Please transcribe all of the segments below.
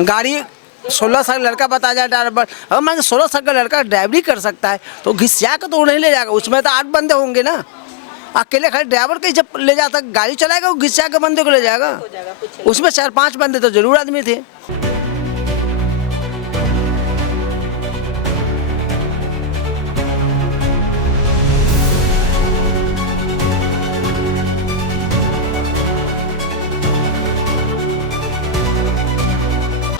गाड़ी 16 साल लड़का बताया जाए ड्राइवर, अब मैं 16 साल का लड़का ड्राइवरी कर सकता है तो घिसिया के तो नहीं ले जाएगा, उसमें तो 8 बंदे होंगे ना। अकेले खाली ड्राइवर के जब ले जाता गाड़ी चलाएगा वो घिसिया के बंदे को ले जाएगा, उसमें 4-5 बंदे तो जरूर आदमी थे।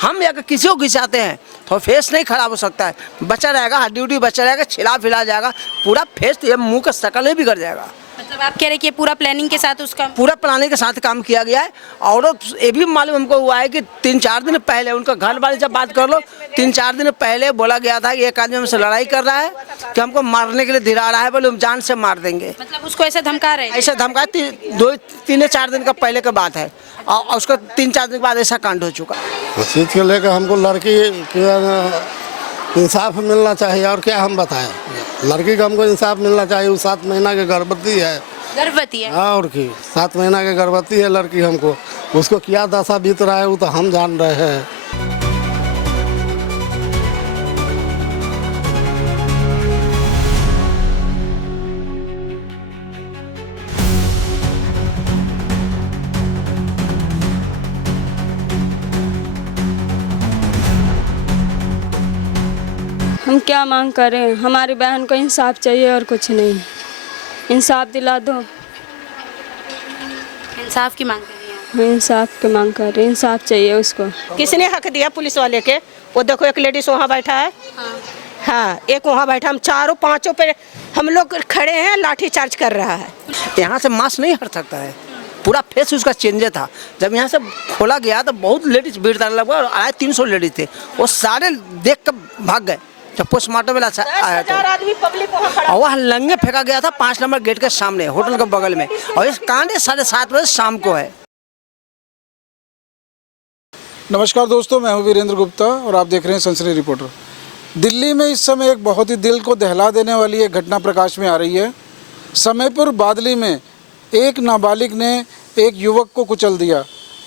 हम अगर किसी को घिसाते हैं तो फेस नहीं खराब हो सकता है, बचा रहेगा, हड्डी उड्डी बचा रहेगा, छिला फिला जाएगा, पूरा फेस तो ये मुंह का शकल ही बिगड़ जाएगा। मतलब आप कह रहे हैं कि पूरा प्लानिंग के साथ उसका पूरा प्लानिंग के साथ काम किया गया है। और ये भी मालूम हमको हुआ है कि 3-4 दिन पहले उनका घर वाले जब बात कर लो 3-4 दिन पहले बोला गया था कि एक आदमी हमसे लड़ाई कर रहा है कि हमको मारने के लिए धीरा रहा है, बोले हम जान से मार देंगे। मतलब उसको ऐसा धमका रहे हैं? ऐसा धमका 2-3-4 दिन का पहले का बात है और उसका 3-4 दिन के बाद ऐसा कांड हो चुका। इस चीज़ को लेकर हमको लड़की इंसाफ मिलना चाहिए, और क्या हम बताएं, लड़की को हमको इंसाफ मिलना चाहिए। वो 7 महीना की गर्भवती है। गर्भवती है? हाँ, और की 7 महीना की गर्भवती है लड़की। हमको उसको क्या दशा बीत रहा है वो तो हम जान रहे हैं। हम क्या मांग करें, हमारी बहन को इंसाफ चाहिए और कुछ नहीं। इंसाफ दिला दो। इंसाफ की मांग कर रही हैं? इंसाफ की मांग कर रहे, इंसाफ चाहिए उसको। किसने हक दिया पुलिस वाले के? वो देखो एक लेडीज वहाँ बैठा है। हाँ, एक वहाँ बैठा, हम 4-5 पे हम लोग खड़े हैं, लाठी चार्ज कर रहा है। यहाँ से मास्क नहीं हट सकता है, पूरा फेस उसका चेंज था। जब यहाँ से खोला गया तो बहुत लेडीज भीड़ था, लगभग 350 लेडीज थे, वो सारे देख कर भाग गए जब पोस्टमार्टम में आया तो। आदमी पब्लिक वहाँ खड़ा। और वह लंगे फेंका गया था 5 नंबर गेट के सामने होटल के बगल में, और इस कांड 7:30 बजे शाम को है। नमस्कार दोस्तों, मैं हूं वीरेंद्र गुप्ता और आप देख रहे हैं सनसनी रिपोर्टर। दिल्ली में इस समय एक बहुत ही दिल को दहला देने वाली एक घटना प्रकाश में आ रही है। समयपुर बादली में एक नाबालिग ने एक युवक को कुचल दिया।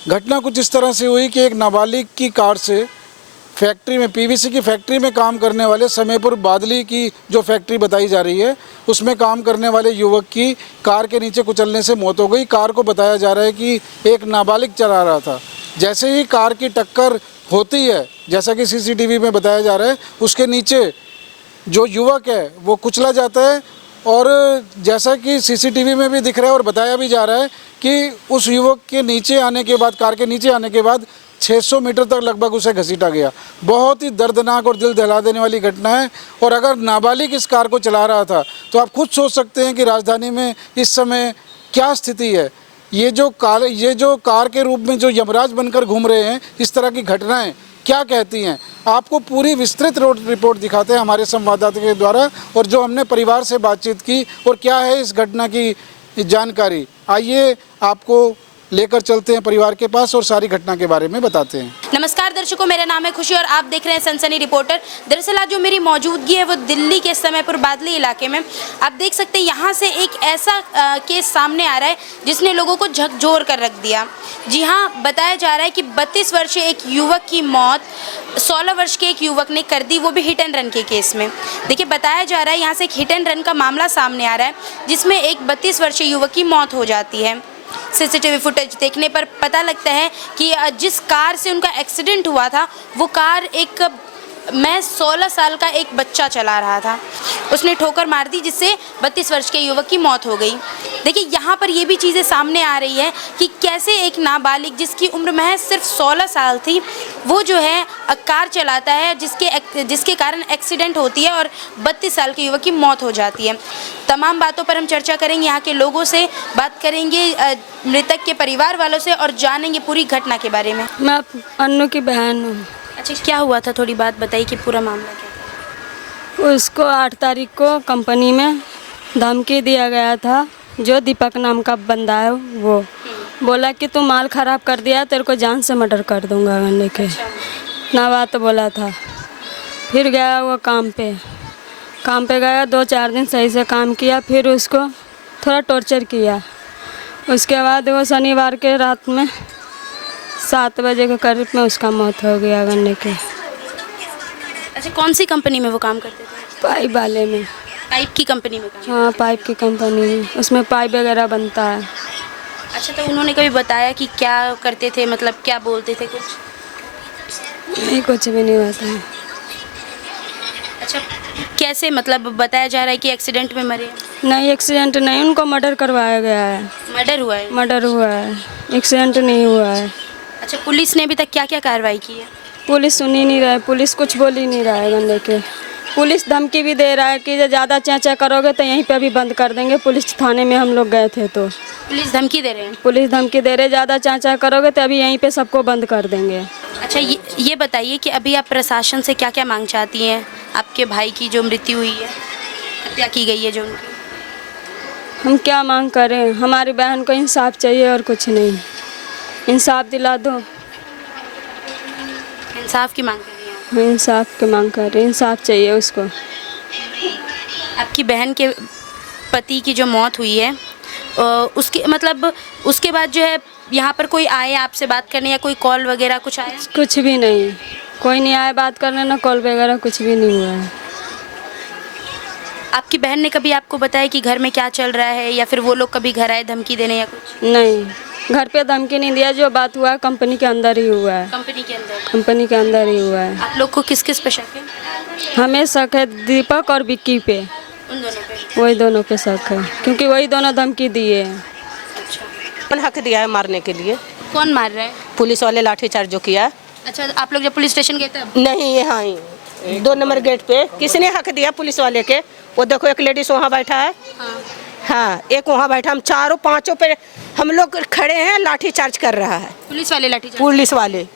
घटना कुछ इस तरह से हुई कि एक नाबालिग की कार से फैक्ट्री में, पीवीसी की फैक्ट्री में काम करने वाले, समयपुर बादली की जो फैक्ट्री बताई जा रही है उसमें काम करने वाले युवक की कार के नीचे कुचलने से मौत हो गई। कार को बताया जा रहा है कि एक नाबालिग चला रहा था। जैसे ही कार की टक्कर होती है, जैसा कि सीसीटीवी में बताया जा रहा है, उसके नीचे जो युवक है वो कुचला जाता है। और जैसा कि सीसीटीवी में भी दिख रहा है और बताया भी जा रहा है कि उस युवक के नीचे आने के बाद, कार के नीचे आने के बाद 600 मीटर तक लगभग उसे घसीटा गया। बहुत ही दर्दनाक और दिल दहला देने वाली घटना है। और अगर नाबालिग इस कार को चला रहा था तो आप खुद सोच सकते हैं कि राजधानी में इस समय क्या स्थिति है। ये जो कार के रूप में जो यमराज बनकर घूम रहे हैं, इस तरह की घटनाएं क्या कहती हैं, आपको पूरी विस्तृत रिपोर्ट दिखाते हैं हमारे संवाददाता के द्वारा, और जो हमने परिवार से बातचीत की और क्या है इस घटना की जानकारी। आइए आपको लेकर चलते हैं परिवार के पास और सारी घटना के बारे में बताते हैं। नमस्कार दर्शकों, मेरा नाम है खुशी और आप देख रहे हैं सनसनी रिपोर्टर। दरअसल आज जो मेरी मौजूदगी है वो दिल्ली के समयपुर बादली इलाके में। आप देख सकते हैं यहाँ से एक ऐसा केस सामने आ रहा है जिसने लोगों को झकझोर कर रख दिया। जी हाँ, बताया जा रहा है कि 32 वर्षीय एक युवक की मौत 16 वर्ष के एक युवक ने कर दी, वो भी हिट एंड रन के केस में। देखिए, बताया जा रहा है यहाँ से एक हिट एंड रन का मामला सामने आ रहा है जिसमें एक 32 वर्षीय युवक की मौत हो जाती है। सीसीटीवी फुटेज देखने पर पता लगता है कि जिस कार से उनका एक्सीडेंट हुआ था वो कार एक 16 साल का एक बच्चा चला रहा था, उसने ठोकर मार दी जिससे 32 वर्ष के युवक की मौत हो गई। देखिए, यहाँ पर ये भी चीज़ें सामने आ रही है कि कैसे एक नाबालिग जिसकी उम्र महज सिर्फ 16 साल थी वो जो है कार चलाता है जिसके कारण एक्सीडेंट होती है और 32 साल के युवक की मौत हो जाती है। तमाम बातों पर हम चर्चा करेंगे, यहाँ के लोगों से बात करेंगे, मृतक के परिवार वालों से, और जानेंगे पूरी घटना के बारे में। मैं अन्नू की बहन हूँ। अच्छा, क्या हुआ था, थोड़ी बात बताइए कि पूरा मामला क्या था? उसको 8 तारीख को कंपनी में धमकी दिया गया था। जो दीपक नाम का बंदा है वो बोला कि तू माल ख़राब कर दिया, तेरे को जान से मर्डर कर दूंगा गन्ने के। ना बात बोला था। फिर गया वो काम पे गया, 2-4 दिन सही से काम किया, फिर उसको थोड़ा टॉर्चर किया। उसके बाद वो शनिवार के रात में 7 बजे के करीब में उसका मौत हो गया गन्ने के अच्छा, कौन सी कंपनी में वो काम करते थे? पाइप वाले में। पाइप की कंपनी में काम। हाँ, पाइप की कंपनी में, उसमें पाइप वगैरह बनता है। अच्छा, तो उन्होंने कभी बताया कि क्या करते थे, मतलब क्या बोलते थे कुछ? नहीं, कुछ भी नहीं होता है। अच्छा, कैसे, मतलब बताया जा रहा है कि एक्सीडेंट में मरे हैं? नहीं, एक्सीडेंट नहीं, उनको मर्डर करवाया गया है। मर्डर हुआ है? मर्डर हुआ है, एक्सीडेंट नहीं हुआ है। अच्छा, पुलिस ने अभी तक क्या क्या कार्रवाई की है? पुलिस सुन ही नहीं रहा है, पुलिस कुछ बोल ही नहीं रहा है गन्ने के। पुलिस धमकी भी दे रहा है कि ज़्यादा चेंचा करोगे तो यहीं पे भी बंद कर देंगे। पुलिस थाने में हम लोग गए थे तो पुलिस धमकी दे रहे हैं? पुलिस धमकी दे रहे, ज़्यादा चेंचा करोगे तो अभी यहीं पे सबको बंद कर देंगे। अच्छा, ये बताइए कि अभी आप प्रशासन से क्या क्या मांग चाहती हैं? आपके भाई की जो मृत्यु हुई है, हत्या की गई है जो उनकी, हम क्या मांग करें? हमारी बहन को इंसाफ चाहिए और कुछ नहीं। इंसाफ दिला दो। इंसाफ की मांग कर रही हैं? हम इंसाफ की मांग कर रहे हैं, इंसाफ चाहिए उसको। आपकी बहन के पति की जो मौत हुई है, उसके मतलब उसके बाद जो है यहाँ पर कोई आए आपसे बात करने, या कोई कॉल वगैरह कुछ आया? कुछ भी नहीं, कोई नहीं आया बात करने, ना कॉल वगैरह कुछ भी नहीं हुआ है। आपकी बहन ने कभी आपको बताया कि घर में क्या चल रहा है, या फिर वो लोग कभी घर आए धमकी देने या कुछ? नहीं, घर पे धमकी नहीं दिया। जो बात हुआ है कंपनी के अंदर ही हुआ है। कंपनी के अंदर? कंपनी के अंदर ही हुआ है। आप लोग को किस किस पे शक है? हमें शक है दीपक और विक्की पे, उन दोनों पे? वही दोनों पे शक है, क्योंकि वही दोनों धमकी दिए हैं। कौन हक दिया है मारने के लिए? कौन मार रहा है? पुलिस वाले लाठीचार्ज जो किया। अच्छा, आप लोग जब पुलिस स्टेशन गए तब? नहीं, यहाँ ही 2 नंबर गेट पे किसने हक दिया पुलिस वाले के? वो देखो एक लेडीज वहाँ बैठा है। हाँ, एक वहाँ बैठा, हम चारों पांचों पे हम लोग खड़े हैं, लाठीचार्ज कर रहा है पुलिस वाले लाठीचार्ज? पुलिस वाले।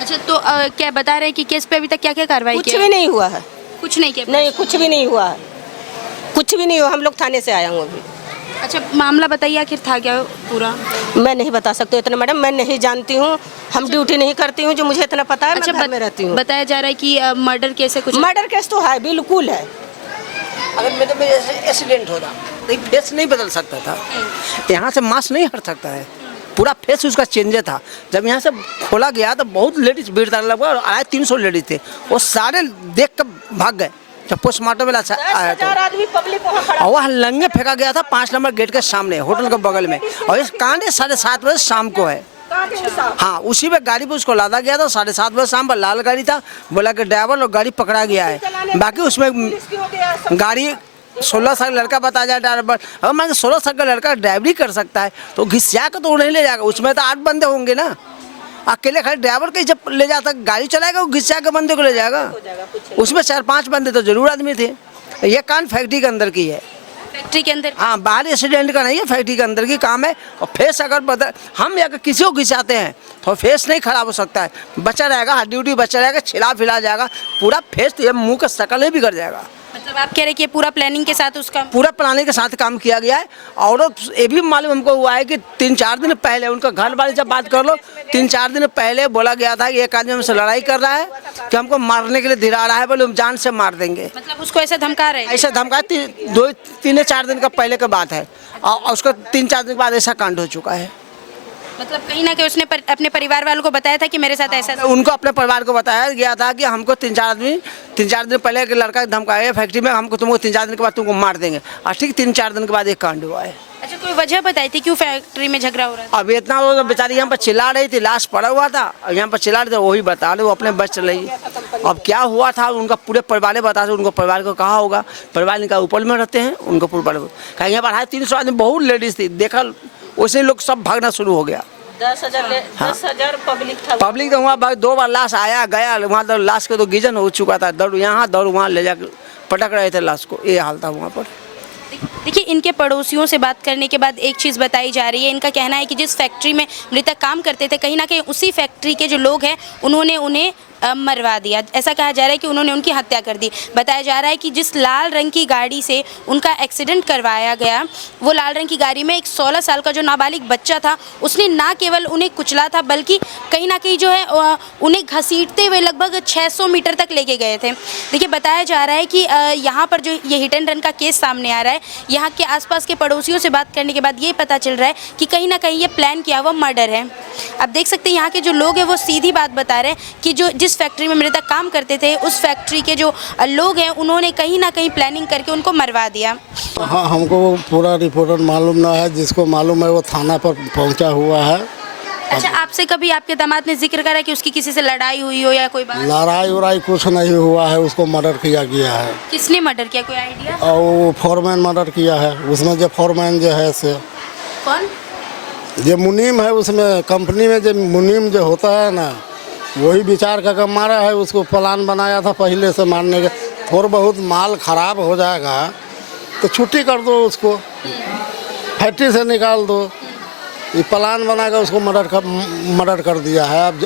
अच्छा, तो क्या बता रहे हैं कि केस पे अभी तक क्या क्या कार्रवाई कुछ की है? भी नहीं हुआ है। कुछ नहीं किया? नहीं, कुछ भी नहीं हुआ है, कुछ भी नहीं हुआ। हम लोग थाने से आया हूँ अभी। अच्छा, मामला बताइए आखिर था क्या पूरा? मैं नहीं बता सकती इतना मैडम, मैं नहीं जानती हूँ, हम ड्यूटी नहीं करती हूँ। जो मुझे इतना पता है, मैं घर में रहती हूँ। बताया जा रहा है कि मर्डर केस है कुछ? मर्डर केस तो है, बिल्कुल है। अगर मेरे में एक्सीडेंट होता तो फेस नहीं बदल सकता था, यहाँ से मास्क नहीं हट सकता है, पूरा फेस उसका चेंज था। जब यहाँ से खोला गया तो बहुत लेडीज भीड़ था, लगभग 350 लेडीज थे। वो सारे देख कर भाग गए जब पोस्टमार्टम में आया तो। आदमी पब्लिक वहाँ खड़ा। और वह लंगे फेंका गया था 5 नंबर गेट के सामने, होटल के बगल में। और इस कांड 7:30 बजे शाम को है। हाँ, उसी में गाड़ी पे उसको लादा गया था। 7:30 बजे शाम पर लाल गाड़ी था, बोला कि ड्राइवर और गाड़ी पकड़ा गया है। बाकी उसमें गाड़ी 16 साल लड़का बताया जाए ड्राइवर। अब मैं 16 साल का लड़का ड्राइवरी कर सकता है तो घिसिया के तो नहीं ले जाएगा, उसमें तो 8 बंदे होंगे ना। अकेले खड़े ड्राइवर के जब ले जाता गाड़ी चलाएगा, वो घिसिया के बंदे को ले जाएगा। उसमें 4-5 बंदे तो जरूर आदमी थे। ये कांड फैक्ट्री के अंदर की है। फैक्ट्री के अंदर? हाँ, बाहर एक्सीडेंट का नहीं है, फैक्ट्री के अंदर की काम है। और फेस अगर बदल, हम अगर किसी को घिसाते हैं तो फेस नहीं खराब हो सकता है, बचा रहेगा, हड्डी उड्डी बचा रहेगा, छिला फिला जाएगा पूरा फेस, तो ये मुंह का शकल ही बिगड़ जाएगा। मतलब आप कह रहे हैं कि ये पूरा प्लानिंग के साथ उसका? पूरा प्लानिंग के साथ काम किया गया है। और ये भी मालूम हमको हुआ है कि 3-4 दिन पहले उनका घर वाले जब बात कर लो, 3-4 दिन पहले बोला गया था कि एक आदमी हमसे लड़ाई कर रहा है कि हमको मारने के लिए धिरा रहा है, बोले हम जान से मार देंगे। मतलब उसको ऐसा धमका रहे हैं? ऐसा धमका 3-4 दिन का पहले की बात है, और उसका 3-4 दिन के बाद ऐसा कांड हो चुका है। मतलब कहीं ना कहीं उसने अपने परिवार वालों को बताया था कि मेरे साथ ऐसा? उनको अपने परिवार को बताया गया था कि हमको 3-4 दिन पहले एक लड़का धमकाया फैक्ट्री में, हमको तुमको 3-4 दिन के बाद तुमको मार देंगे। और ठीक 3-4 दिन के बाद एक कांड हुआ है। अच्छा, कोई वजह बताई थी क्यों फैक्ट्री में झगड़ा हो रहा था? अब इतना वो बेचारी यहाँ पर चिल्ला रही थी, लाश पड़ा हुआ था और यहाँ पर चिल्ला रहे थे, वही बता रहे, वो अपने बच चल रही। अब क्या हुआ था उनका पूरे परिवार ने बता, उनको परिवार को कहा होगा, परिवार ने कहा ऊपर में रहते हैं, उनको पूरे कहीं यहाँ पर 300 आदमी बहुत लेडीज थी, देखा वैसे लोग सब भागना शुरू हो गया। 10,000 पब्लिक था। पब्लिक तो वहाँ 2 बार लाश आया गया, वहाँ तो लाश का तो गिजन हो चुका था, दौड़ यहाँ दौड़ वहाँ ले जाकर पटक रहे थे लाश को, ये हाल था वहाँ पर। देखिए, इनके पड़ोसियों से बात करने के बाद एक चीज़ बताई जा रही है। इनका कहना है कि जिस फैक्ट्री में मृतक काम करते थे, कहीं ना कहीं उसी फैक्ट्री के जो लोग हैं उन्होंने उन्हें मरवा दिया। ऐसा कहा जा रहा है कि उन्होंने उनकी हत्या कर दी। बताया जा रहा है कि जिस लाल रंग की गाड़ी से उनका एक्सीडेंट करवाया गया, वो लाल रंग की गाड़ी में एक 16 साल का जो नाबालिग बच्चा था, उसने ना केवल उन्हें कुचला था बल्कि कहीं ना कहीं जो है उन्हें घसीटते हुए लगभग 600 मीटर तक लेके गए थे। देखिए, बताया जा रहा है कि यहाँ पर जो ये हिट एंड रन का केस सामने आ रहा है, यहाँ के आसपास के पड़ोसियों से बात करने के बाद ये पता चल रहा है कि कहीं ना कहीं ये प्लान किया हुआ मर्डर है। आप देख सकते हैं यहाँ के जो लोग हैं वो सीधी बात बता रहे हैं कि जो जिस फैक्ट्री में मृतक काम करते थे, उस फैक्ट्री के जो लोग हैं उन्होंने कहीं ना कहीं प्लानिंग करके उनको मरवा दिया। हाँ, हमको पूरा रिपोर्टर मालूम ना है, जिसको मालूम है वो थाना पर पहुंचा हुआ है। अच्छा, आपसे कभी आपके दामाद ने जिक्र करा कि उसकी किसी से लड़ाई हुई हो या कोई बात? लड़ाई उड़ाई कुछ नहीं हुआ है, उसको मर्डर किया गया है। किसने मर्डर किया, कोई आइडिया? और वो फॉरमैन मर्डर किया है। उसमें जो फॉरमैन जो है से कौन? जो मुनीम है, उसमें कंपनी में जो मुनीम जो होता है ना, वही विचार करके मारा है। उसको प्लान बनाया था पहले से मारने का। थोड़ा बहुत माल खराब हो जाएगा तो छुट्टी कर दो, उसको फैक्ट्री से निकाल दो। ये प्लान बनाकर उसको मर्डर कर दिया है। अब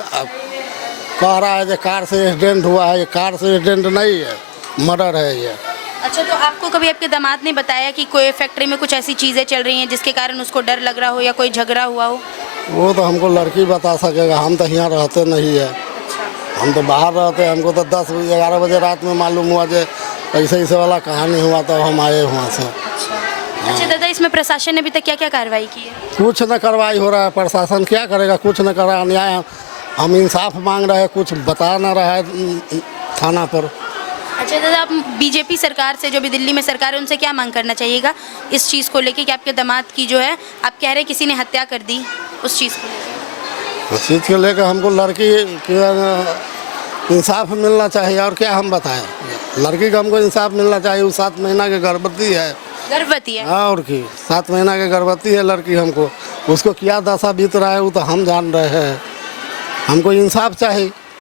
कह रहा है जो कार से एक्सीडेंट हुआ है, ये कार से एक्सीडेंट नहीं है, मर्डर है ये। अच्छा, तो आपको कभी आपके दामाद ने बताया कि कोई फैक्ट्री में कुछ ऐसी चीज़ें चल रही हैं जिसके कारण उसको डर लग रहा हो या कोई झगड़ा हुआ हो? वो तो हमको लड़की बता सकेगा, हम तो यहाँ रहते नहीं है। हम तो बाहर रहते हैं। हमको तो 10-11 बजे रात में मालूम हुआ जो ऐसे वाला कहानी हुआ, तब हम आए वहाँ से। अच्छा दादा, इसमें प्रशासन ने अभी तक क्या क्या कार्रवाई की है? कुछ न कार्रवाई हो रहा है। प्रशासन क्या करेगा, कुछ न कर रहा है। अन्याय, हम इंसाफ मांग रहे हैं, कुछ बता न रहा है थाना पर। अच्छा दादा, आप बीजेपी सरकार से, जो भी दिल्ली में सरकार है, उनसे क्या मांग करना चाहिएगा इस चीज़ को लेके कि आपके दामाद की जो है, आप कह रहे हैं किसी ने हत्या कर दी, उस चीज़ को लेकर? उस चीज़ को लेकर हमको लड़की इंसाफ मिलना चाहिए। और क्या हम बताएं, लड़की को हमको इंसाफ मिलना चाहिए। वो 7 महीना की गर्भवती है। गर्भवती है? और की 7 महीना की गर्भवती है लड़की। हमको उसको क्या दशा बीत रहा है वो तो हम जान रहे हैं। हमको इंसाफ चाहिए।